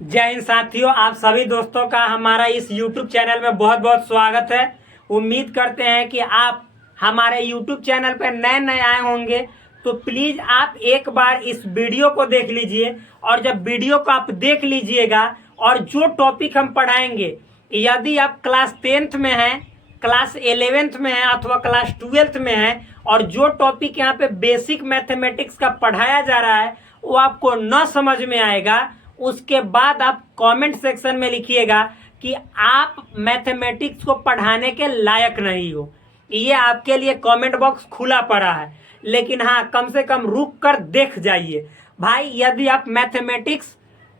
जय हिंद साथियों, आप सभी दोस्तों का हमारा इस YouTube चैनल में बहुत बहुत स्वागत है। उम्मीद करते हैं कि आप हमारे YouTube चैनल पर नए नए आए होंगे, तो प्लीज़ आप एक बार इस वीडियो को देख लीजिए। और जब वीडियो को आप देख लीजिएगा और जो टॉपिक हम पढ़ाएंगे, यदि आप क्लास 10th में हैं, क्लास 11th में हैं अथवा क्लास 12th में हैं, और जो टॉपिक यहाँ पे बेसिक मैथमेटिक्स का पढ़ाया जा रहा है वो आपको न समझ में आएगा, उसके बाद आप कमेंट सेक्शन में लिखिएगा कि आप मैथमेटिक्स को पढ़ाने के लायक नहीं हो। ये आपके लिए कमेंट बॉक्स खुला पड़ा है, लेकिन हाँ, कम से कम रुक कर देख जाइए भाई। यदि आप मैथमेटिक्स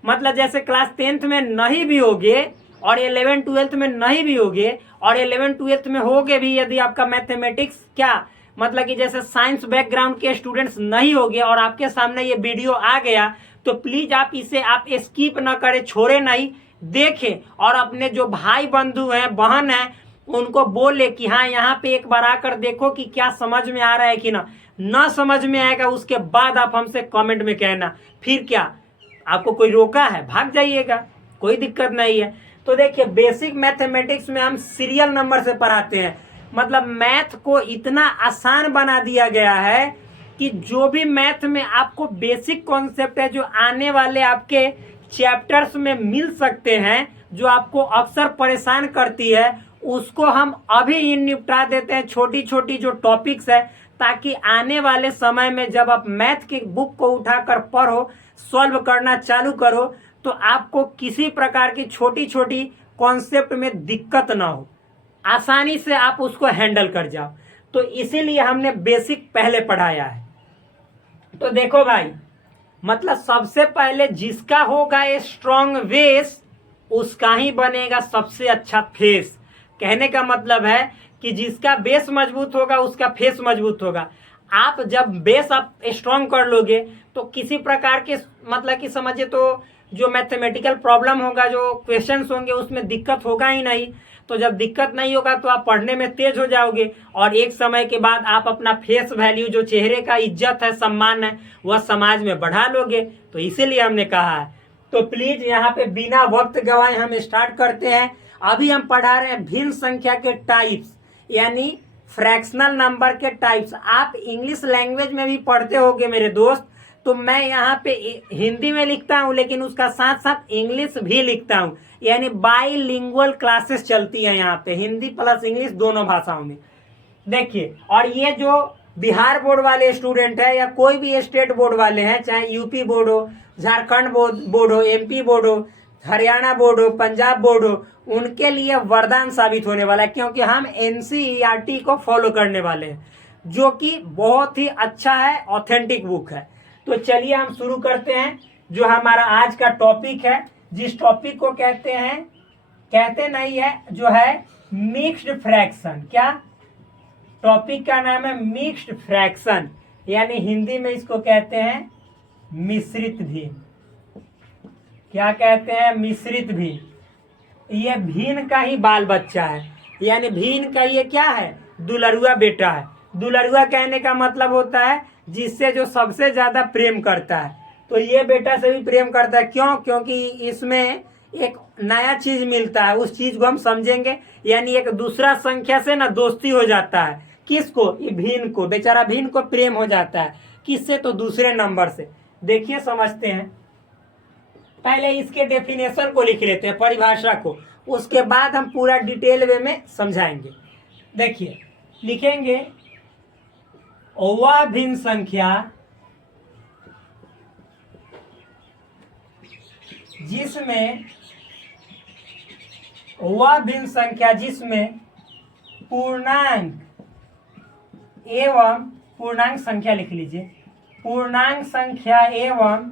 मतलब जैसे क्लास 10th में नहीं भी होगे और 11th-12th में नहीं भी होगे और 11th-12th में होगे भी, यदि आपका मैथमेटिक्स क्या मतलब कि जैसे साइंस बैकग्राउंड के स्टूडेंट्स नहीं होगे और आपके सामने ये वीडियो आ गया, तो प्लीज आप इसे आप स्किप ना करें, छोड़े नहीं, देखें और अपने जो भाई बंधु हैं, बहन हैं, उनको बोले कि हाँ यहाँ पे एक बार आकर देखो कि क्या समझ में आ रहा है कि ना समझ में आएगा उसके बाद आप हमसे कमेंट में कहना। फिर क्या आपको कोई रोका है? भाग जाइएगा, कोई दिक्कत नहीं है। तो देखिए, बेसिक मैथमेटिक्स में हम सीरियल नंबर से पढ़ाते हैं। मतलब मैथ को इतना आसान बना दिया गया है कि जो भी मैथ में आपको बेसिक कॉन्सेप्ट है, जो आने वाले आपके चैप्टर्स में मिल सकते हैं, जो आपको अक्सर परेशान करती है, उसको हम अभी ही निपटा देते हैं। छोटी छोटी जो टॉपिक्स है, ताकि आने वाले समय में जब आप मैथ की बुक को उठाकर पढ़ो, सॉल्व करना चालू करो, तो आपको किसी प्रकार की छोटी छोटी कॉन्सेप्ट में दिक्कत ना हो, आसानी से आप उसको हैंडल कर जाओ। तो इसीलिए हमने बेसिक पहले पढ़ाया है। तो देखो भाई, मतलब सबसे पहले जिसका होगा स्ट्रॉन्ग बेस, उसका ही बनेगा सबसे अच्छा फेस। कहने का मतलब है कि जिसका बेस मजबूत होगा उसका फेस मजबूत होगा। आप जब बेस आप स्ट्रॉन्ग कर लोगे तो किसी प्रकार के मतलब कि समझिए, तो जो मैथमेटिकल प्रॉब्लम होगा, जो क्वेश्चंस होंगे, उसमें दिक्कत होगा ही नहीं। तो जब दिक्कत नहीं होगा तो आप पढ़ने में तेज हो जाओगे, और एक समय के बाद आप अपना फेस वैल्यू, जो चेहरे का इज्जत है, सम्मान है, वह समाज में बढ़ा लोगे। तो इसीलिए हमने कहा है। तो प्लीज यहाँ पे बिना वक्त गवाए हम स्टार्ट करते हैं। अभी हम पढ़ा रहे हैं भिन्न संख्या के टाइप्स, यानी फ्रैक्शनल नंबर के टाइप्स। आप इंग्लिश लैंग्वेज में भी पढ़ते होगे मेरे दोस्त, तो मैं यहाँ पे हिंदी में लिखता हूँ, लेकिन उसका साथ साथ इंग्लिश भी लिखता हूँ, यानी बाईलिंगुअल क्लासेस चलती हैं यहाँ पे, हिंदी प्लस इंग्लिश दोनों भाषाओं में। देखिए, और ये जो बिहार बोर्ड वाले स्टूडेंट है या कोई भी स्टेट बोर्ड वाले हैं, चाहे यूपी बोर्ड हो, झारखंड बोर्ड हो, एमपी बोर्ड हो, हरियाणा बोर्ड हो, पंजाब बोर्ड हो, उनके लिए वरदान साबित होने वाला है, क्योंकि हम एनसीईआरटी को फॉलो करने वाले हैं, जो कि बहुत ही अच्छा है, ऑथेंटिक बुक है। तो चलिए हम शुरू करते हैं। जो हमारा आज का टॉपिक है, जिस टॉपिक को कहते नहीं है, जो है मिक्स्ड फ्रैक्शन। क्या टॉपिक का नाम है? मिक्स्ड फ्रैक्शन, यानी हिंदी में इसको कहते हैं मिश्रित भिन्न। क्या कहते हैं? मिश्रित भिन्न। ये भिन्न का ही बाल बच्चा है, यानी भिन्न का ये क्या है? दुलरुआ बेटा है। दुलरुआ कहने का मतलब होता है जिससे जो सबसे ज्यादा प्रेम करता है। तो ये बेटा से भी प्रेम करता है। क्यों? क्योंकि इसमें एक नया चीज मिलता है, उस चीज को हम समझेंगे। यानी एक दूसरा संख्या से ना दोस्ती हो जाता है। किसको? ये भिन्न को। बेचारा भिन्न को प्रेम हो जाता है। किससे? तो दूसरे नंबर से। देखिए, समझते हैं। पहले इसके डेफिनेशन को लिख लेते हैं, परिभाषा को, उसके बाद हम पूरा डिटेल वे में समझाएंगे। देखिए, लिखेंगे वह भिन्न संख्या जिसमें पूर्णांक एवं पूर्णांक संख्या लिख लीजिए, पूर्णांक संख्या एवं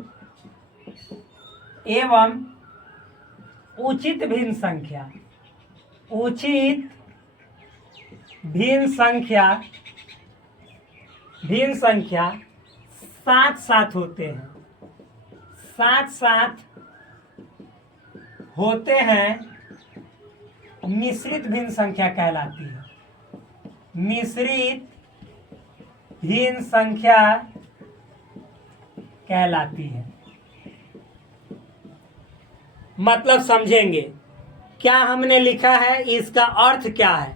उचित भिन्न संख्या साथ साथ होते हैं, मिश्रित भिन्न संख्या कहलाती है। मिश्रित भिन्न संख्या कहलाती है। मतलब समझेंगे क्या हमने लिखा है, इसका अर्थ क्या है।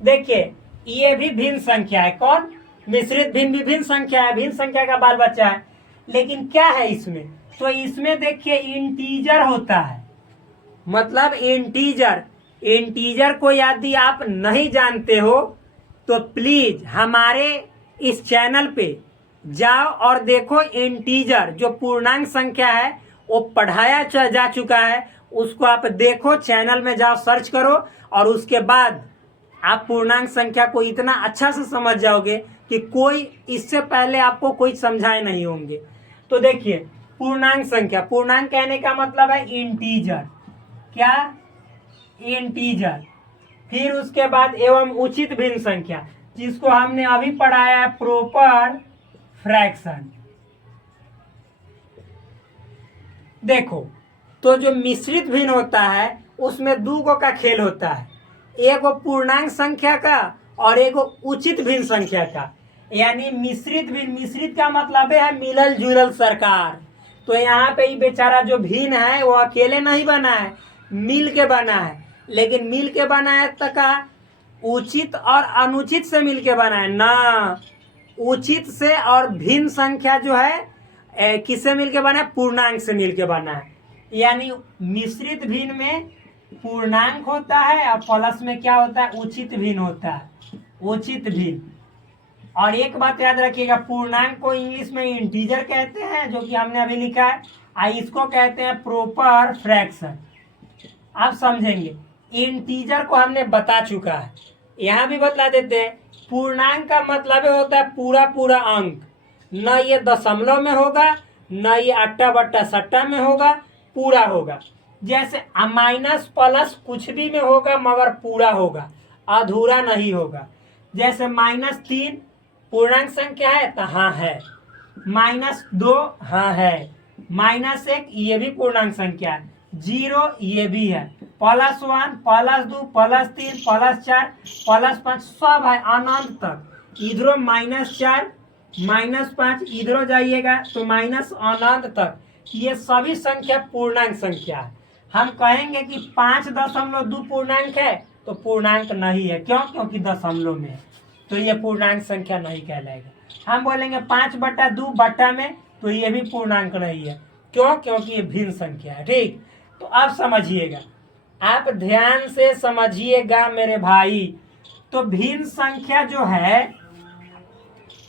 देखिए ये भी भिन्न संख्या है, कौन, मिश्रित भिन्न भी भिन्न संख्या है, भिन्न संख्या का बाल बच्चा है, लेकिन क्या है इसमें, तो इसमें देखिए इंटीजर होता है, मतलब इंटीजर। इंटीजर को यदि आप नहीं जानते हो तो प्लीज हमारे इस चैनल पे जाओ और देखो, इंटीजर जो पूर्णांक संख्या है वो पढ़ाया जा चुका है, उसको आप देखो, चैनल में जाओ सर्च करो, और उसके बाद आप पूर्णांक संख्या को इतना अच्छा से समझ जाओगे कि कोई इससे पहले आपको कोई समझाए नहीं होंगे। तो देखिए पूर्णांक संख्या, पूर्णांक कहने का मतलब है इंटीजर, क्या, इंटीजर। फिर उसके बाद एवं उचित भिन्न संख्या, जिसको हमने अभी पढ़ाया है प्रॉपर फ्रैक्शन। देखो तो जो मिश्रित भिन्न होता है उसमें दो गो का खेल होता है, एगो पूर्णांक संख्या का और एगो उचित भिन्न संख्या का। यानी मिश्रित भिन्न, मिश्रित का मतलब है मिलल जुलल सरकार। तो यहाँ पे ये बेचारा जो भिन्न है वो अकेले नहीं बना है, मिल के बना है, लेकिन मिल के बना है तो का उचित और अनुचित से मिल के बना है ना, उचित से और भिन्न संख्या जो है किससे मिल के बना है, पूर्णांक से मिल के बना है। यानी मिश्रित भिन्न में पूर्णांक होता है और प्लस में क्या होता है, उचित भिन्न होता है, उचित भिन्न। और एक बात याद रखिएगा, पूर्णांक को इंग्लिश में इंटीजर कहते हैं, जो कि हमने अभी लिखा है, इसको कहते हैं प्रॉपर फ्रैक्शन। आप समझेंगे, इंटीजर को हमने बता चुका है, यहाँ भी बतला देते हैं। पूर्णांक का मतलब होता है पूरा पूरा अंक, न ये दशमलव में होगा, न ये अट्टा बट्टा सट्टा में होगा, पूरा होगा। जैसे माइनस प्लस कुछ भी में होगा मगर पूरा होगा, अधूरा नहीं होगा। जैसे -3 पूर्णांक संख्या है तो हाँ है, -2 हाँ है, -1 ये भी पूर्णांक संख्या है, 0 ये भी है, +1 +2 +3 +4 +5 सब है अनंत तक। इधरों -4 -5 इधरों जाइएगा तो माइनस अनंत तक, ये सभी संख्या पूर्णांक संख्या है। हम कहेंगे कि 5.2 पूर्णांक है तो पूर्णांक नहीं है, क्यों, क्योंकि दशमलव में है, तो ये पूर्णांक संख्या नहीं कहलाएगा। हम बोलेंगे 5/2 बट्टा में, तो ये भी पूर्णांक नहीं है, क्यों, क्योंकि ये भिन्न संख्या है। ठीक, तो आप समझिएगा, आप ध्यान से समझिएगा मेरे भाई। तो भिन्न संख्या जो है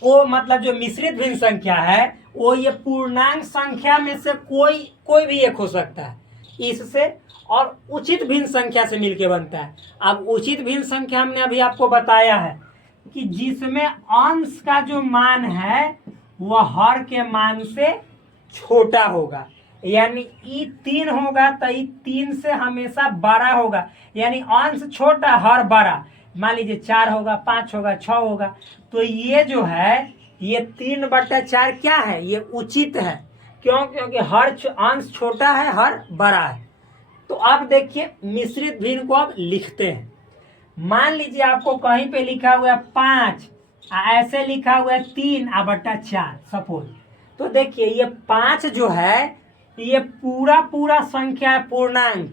वो मतलब जो मिश्रित भिन्न संख्या है वो ये पूर्णांक संख्या में से कोई भी एक हो सकता है इससे, और उचित भिन्न संख्या से मिलके बनता है। अब उचित भिन्न संख्या हमने अभी आपको बताया है कि जिसमें अंश का जो मान है वह हर के मान से छोटा होगा। यानी ई 3 होगा तो ई 3 से हमेशा बड़ा होगा, यानी अंश छोटा हर बड़ा। मान लीजिए 4 होगा, 5 होगा, 6 होगा, तो ये जो है ये 3/4 क्या है, ये उचित है, क्यों, क्योंकि हर अंश छोटा है, हर बड़ा है। तो अब देखिए मिश्रित भिन्न को अब लिखते हैं। मान लीजिए आपको कहीं पे लिखा हुआ है 5, ऐसे लिखा हुआ है 3/4 सपोज। तो देखिए ये 5 जो है ये पूरा पूरा संख्या है, पूर्णांक,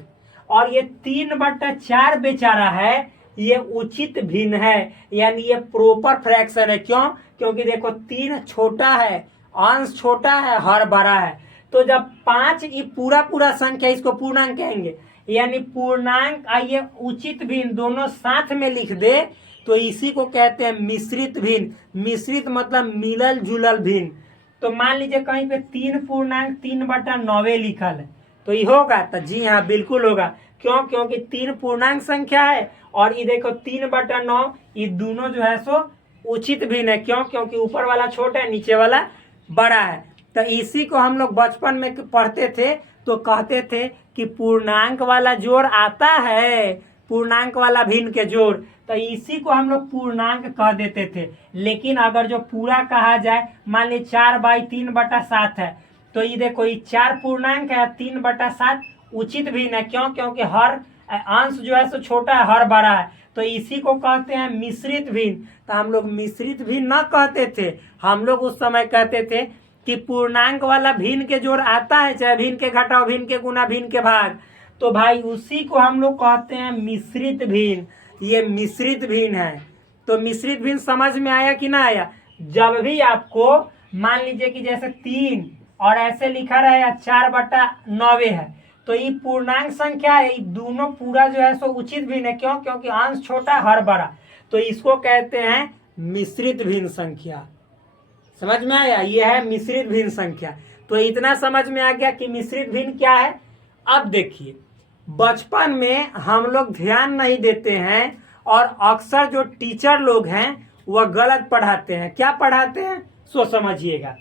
और ये 3/4 बेचारा है ये उचित भिन्न है, यानी ये प्रॉपर फ्रैक्शन है। क्यों, क्योंकि देखो 3 छोटा है, अंश छोटा है, हर बड़ा है। तो जब 5 ये पूरा पूरा संख्या, इसको पूर्णांक कहेंगे, यानी पूर्णांक आइए उचित भिन्न दोनों साथ में लिख दे तो इसी को कहते हैं मिश्रित भिन्न। मिश्रित मतलब मिलल जुलल भिन्न। तो मान लीजिए कहीं पे 3 पूर्णांक 3/9 लिखल है, तो ये होगा, तो जी हाँ बिल्कुल होगा। क्यों, क्योंकि 3 पूर्णांक संख्या है और ये देखो 3/9, ये दोनों जो है सो उचित भिन्न है। क्यों, क्योंकि ऊपर वाला छोटा है, नीचे वाला बड़ा है। तो इसी को हम लोग बचपन में पढ़ते थे तो कहते थे कि पूर्णांक वाला जोड़ आता है, पूर्णांक वाला भिन्न के जोड़, तो इसी को हम लोग पूर्णांक कह देते थे। लेकिन अगर जो पूरा कहा जाए, मान ली 4/3/7 है, तो ये देखो ये 4 पूर्णांक है, 3/7 उचित भिन्न है। क्यों, क्योंकि हर अंश जो है सो छोटा है, हर बड़ा है, तो इसी को कहते हैं मिश्रित भिन्न। तो हम लोग मिश्रित भिन्न न कहते थे, हम लोग उस समय कहते थे कि पूर्णांक वाला भिन्न के जोड़ आता है, चाहे भिन्न के घटाओ, भिन्न के गुना, भिन्न के भाग, तो भाई उसी को हम लोग कहते हैं मिश्रित भिन्न। ये मिश्रित भिन्न है। तो मिश्रित भिन्न समझ में आया कि ना आया? जब भी आपको मान लीजिए कि जैसे 3 और ऐसे लिखा रहे 4/9 है, तो ये पूर्णांक संख्या है, दोनों पूरा जो है सो उचित भिन्न है। क्यों? क्योंकि अंश छोटा हर बड़ा, तो इसको कहते हैं मिश्रित भिन्न संख्या। समझ में आया? ये है मिश्रित भिन्न संख्या। तो इतना समझ में आ गया कि मिश्रित भिन्न क्या है। अब देखिए, बचपन में हम लोग ध्यान नहीं देते हैं और अक्सर जो टीचर लोग हैं वह गलत पढ़ाते हैं। क्या पढ़ाते हैं सो समझिएगा।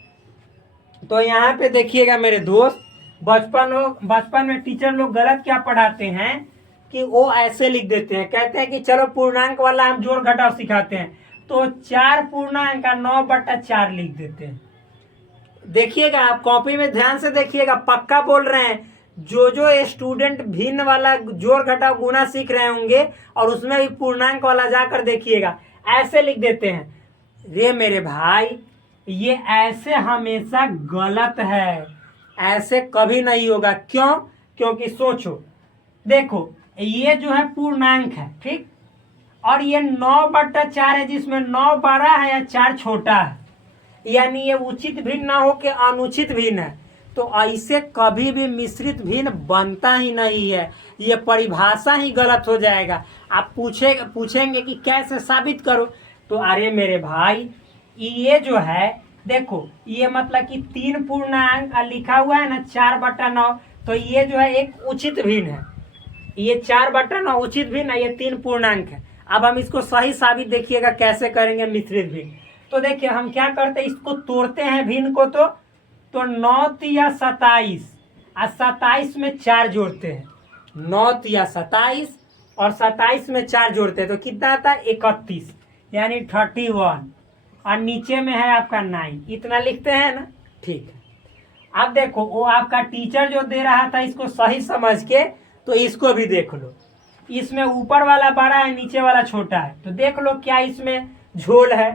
तो यहाँ पे देखिएगा मेरे दोस्त, बचपन में टीचर लोग गलत क्या पढ़ाते हैं कि वो ऐसे लिख देते हैं, कहते हैं कि चलो पूर्णांक वाला हम जोड़ घटाव सिखाते हैं, तो 4 पूर्णांक का 9/4 लिख देते हैं। देखिएगा, आप कॉपी में ध्यान से देखिएगा, पक्का बोल रहे हैं। जो स्टूडेंट भिन्न वाला जोड़ घटाव गुना सीख रहे होंगे और उसमें भी पूर्णांक वाला जाकर देखिएगा, ऐसे लिख देते हैं। रे मेरे भाई, ये ऐसे हमेशा गलत है, ऐसे कभी नहीं होगा। क्यों? क्योंकि सोचो, देखो ये जो है पूर्णांक है, ठीक, और ये 9/4 है, जिसमें 9 बड़ा है या 4 छोटा है, यानी ये उचित भिन्न ना हो के अनुचित भिन्न है। तो ऐसे कभी भी मिश्रित भिन्न बनता ही नहीं है। ये परिभाषा ही गलत हो जाएगा। आप पूछेंगे कि कैसे साबित करो, तो अरे मेरे भाई, ये जो है देखो, ये मतलब कि 3 पूर्णांक लिखा हुआ है ना 4/9, तो ये जो है एक उचित भिन्न है। ये 4/9 उचित भिन्न है, ये 3 पूर्णांक है। अब हम इसको सही साबित देखिएगा कैसे करेंगे मिश्रित भिन्न। तो देखिए हम क्या करते हैं, इसको तोड़ते हैं भिन्न को, तो 9 तिया 27 और 27 में 4 जोड़ते हैं। 9 तिया 27 और 27 में 4 जोड़ते हैं, तो कितना आता है 31, यानी 31, और नीचे में है आपका 9। इतना लिखते हैं ना, ठीक है। अब देखो, वो आपका टीचर जो दे रहा था, इसको सही समझ के तो इसको भी देख लो। इसमें ऊपर वाला बड़ा है, नीचे वाला छोटा है, तो देख लो क्या इसमें झोल है।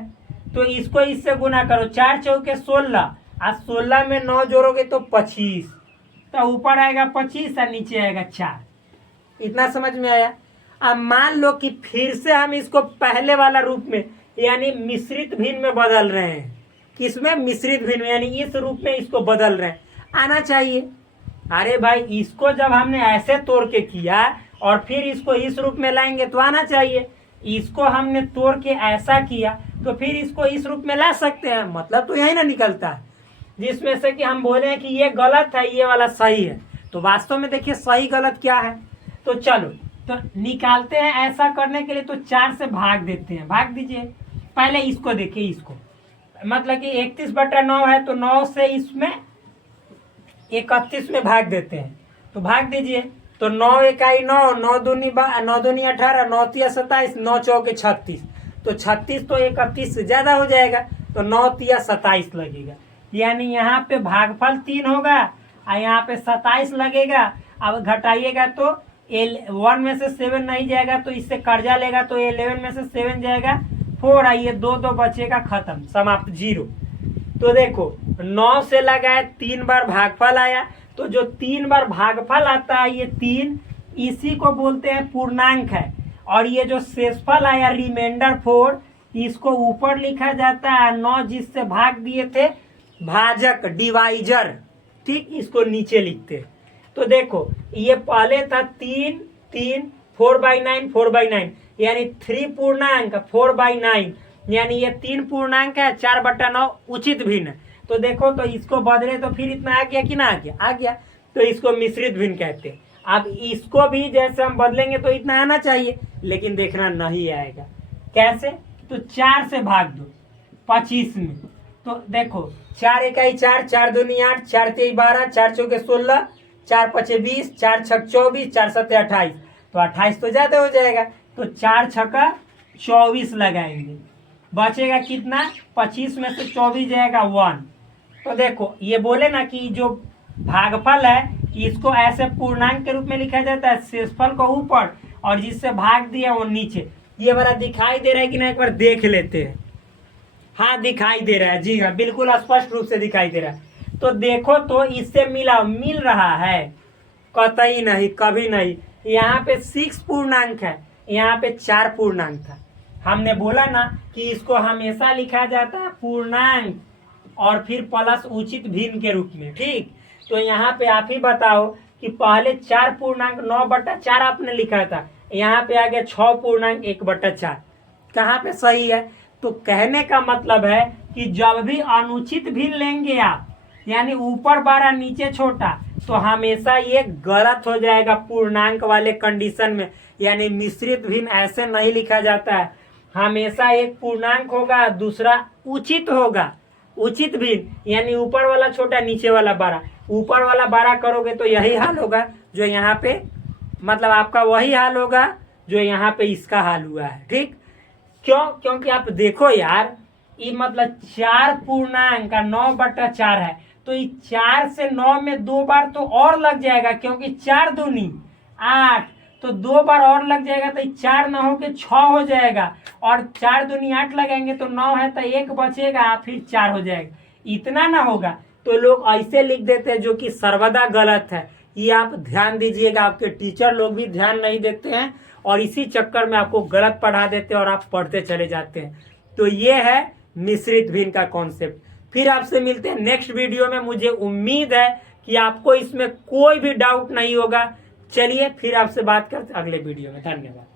तो इसको इससे गुना करो, 4 चौके 16, और 16 में 9 जोड़ोगे तो 25, तो ऊपर आएगा 25 और नीचे आएगा 4। इतना समझ में आया? अब मान लो कि फिर से हम इसको पहले वाला रूप में यानी मिश्रित भिन्न में बदल रहे हैं। किसमें? मिश्रित भिन्न में, यानी इस रूप में इसको बदल रहे हैं। आना चाहिए। अरे भाई, इसको जब हमने ऐसे तोड़ के किया और फिर इसको इस रूप में लाएंगे तो आना चाहिए। इसको हमने तोड़ के ऐसा किया तो फिर इसको इस रूप में ला सकते हैं। मतलब तो यही ना निकलता है, जिसमें से कि हम बोले हैं कि ये गलत है, ये वाला सही है। तो वास्तव में देखिए सही गलत क्या है। तो चलो तो निकालते हैं। ऐसा करने के लिए तो 4 से भाग देते हैं। भाग दीजिए। पहले इसको देखिए, इसको मतलब कि 31/9 है, तो 9 से इसमें 31 में भाग देते हैं। तो भाग दीजिए। तो 9 इकाई 9, 9 दूनी 18, 9 तिया 27, 9 चौके 36, तो 36 तो 31 से ज्यादा हो जाएगा, तो 9 तिया 27 लगेगा। यानी यहाँ पे भागफल 3 होगा और यहाँ पे 27 लगेगा। अब घटाइएगा तो 1 में से 7 नहीं जाएगा, तो इससे कर्जा लेगा, तो 11 में से 7 जाएगा 4, आइए 2 बचेगा, खत्म, समाप्त, 0। तो देखो 9 से लगाए 3 बार भागफल आया, तो जो 3 बार भागफल आता है ये 3, इसी को बोलते हैं पूर्णांक है। और ये जो शेषफल आया रिमाइंडर 4, इसको ऊपर लिखा जाता है 9 जिससे भाग दिए थे, भाजक, डिवाइजर, ठीक, इसको नीचे लिखते। तो देखो ये पहले था 3, 4/9, 4/9, यानी 3 पूर्णांक 4/9, यानी ये 3 पूर्णांक है, 4/9 उचित भिन्न। तो देखो, तो इसको बदले तो फिर इतना आ गया कि ना आ गया? आ गया। तो इसको मिश्रित भिन्न कहते हैं। अब इसको भी जैसे हम बदलेंगे तो इतना आना चाहिए, लेकिन देखना नहीं आएगा। कैसे? तो 4 से भाग दो 25 में। तो देखो 4 इकाई 4, 4 दूनी 8, 4 तिहाई 12, 4 चौके 16, 4 पचे 20, 4 छक 24, 4 सत्ते 28, तो 28 तो ज्यादा हो जाएगा। तो 4 छक्का 24 लगाएंगे, बचेगा कितना? 25 में से 24 जाएगा 1। तो देखो ये बोले ना कि जो भागफल है इसको ऐसे पूर्णांक के रूप में लिखा जाता है, शेषफल को ऊपर और जिससे भाग दिया वो नीचे। ये वाला दिखाई दे रहा है कि ना? एक बार देख लेते हैं। हाँ दिखाई दे रहा है, जी हाँ बिल्कुल स्पष्ट रूप से दिखाई दे रहा है। तो देखो तो इससे मिल रहा है, कतई नहीं, कभी नहीं। यहाँ पे 6 पूर्णांक है, यहाँ पे 4 पूर्णांक था। हमने बोला ना कि इसको हमेशा लिखा जाता है पूर्णांक और फिर प्लस उचित भिन्न के रूप में, ठीक। तो यहाँ पे आप ही बताओ कि पहले 4 पूर्णांक 9/4 आपने लिखा था, यहाँ पे आ गया 6 पूर्णांक 1/4। कहाँ पे सही है? तो कहने का मतलब है कि जब भी अनुचित भिन्न लेंगे आप, यानी ऊपर बड़ा नीचे छोटा, तो हमेशा ये गलत हो जाएगा पूर्णांक वाले कंडीशन में। यानी मिश्रित भिन्न ऐसे नहीं लिखा जाता है, हमेशा एक पूर्णांक होगा, दूसरा उचित होगा। उचित भिन्न यानी ऊपर वाला छोटा नीचे वाला बड़ा, ऊपर वाला बड़ा करोगे तो यही हाल होगा जो यहाँ पे, मतलब आपका वही हाल होगा जो यहाँ पे इसका हाल हुआ है, ठीक। क्यों? क्योंकि आप देखो यार, ये मतलब 4 पूर्णांक का 9/4 है, तो ये 4 से 9 में 2 बार तो और लग जाएगा, क्योंकि 4 दूनी 8, तो 2 बार और लग जाएगा, तो 4 न हो के 6 हो जाएगा, और 4 दूनी 8 लगाएंगे तो 9 है, तो 1 बचेगा, फिर 4 हो जाएगा। इतना ना होगा तो लोग ऐसे लिख देते हैं, जो कि सर्वदा गलत है। ये आप ध्यान दीजिएगा, आपके टीचर लोग भी ध्यान नहीं देते हैं और इसी चक्कर में आपको गलत पढ़ा देते हैं और आप पढ़ते चले जाते हैं। तो ये है मिश्रित भिन्न का कॉन्सेप्ट। फिर आपसे मिलते हैं नेक्स्ट वीडियो में। मुझे उम्मीद है कि आपको इसमें कोई भी डाउट नहीं होगा। चलिए फिर आपसे बात करते अगले वीडियो में। धन्यवाद।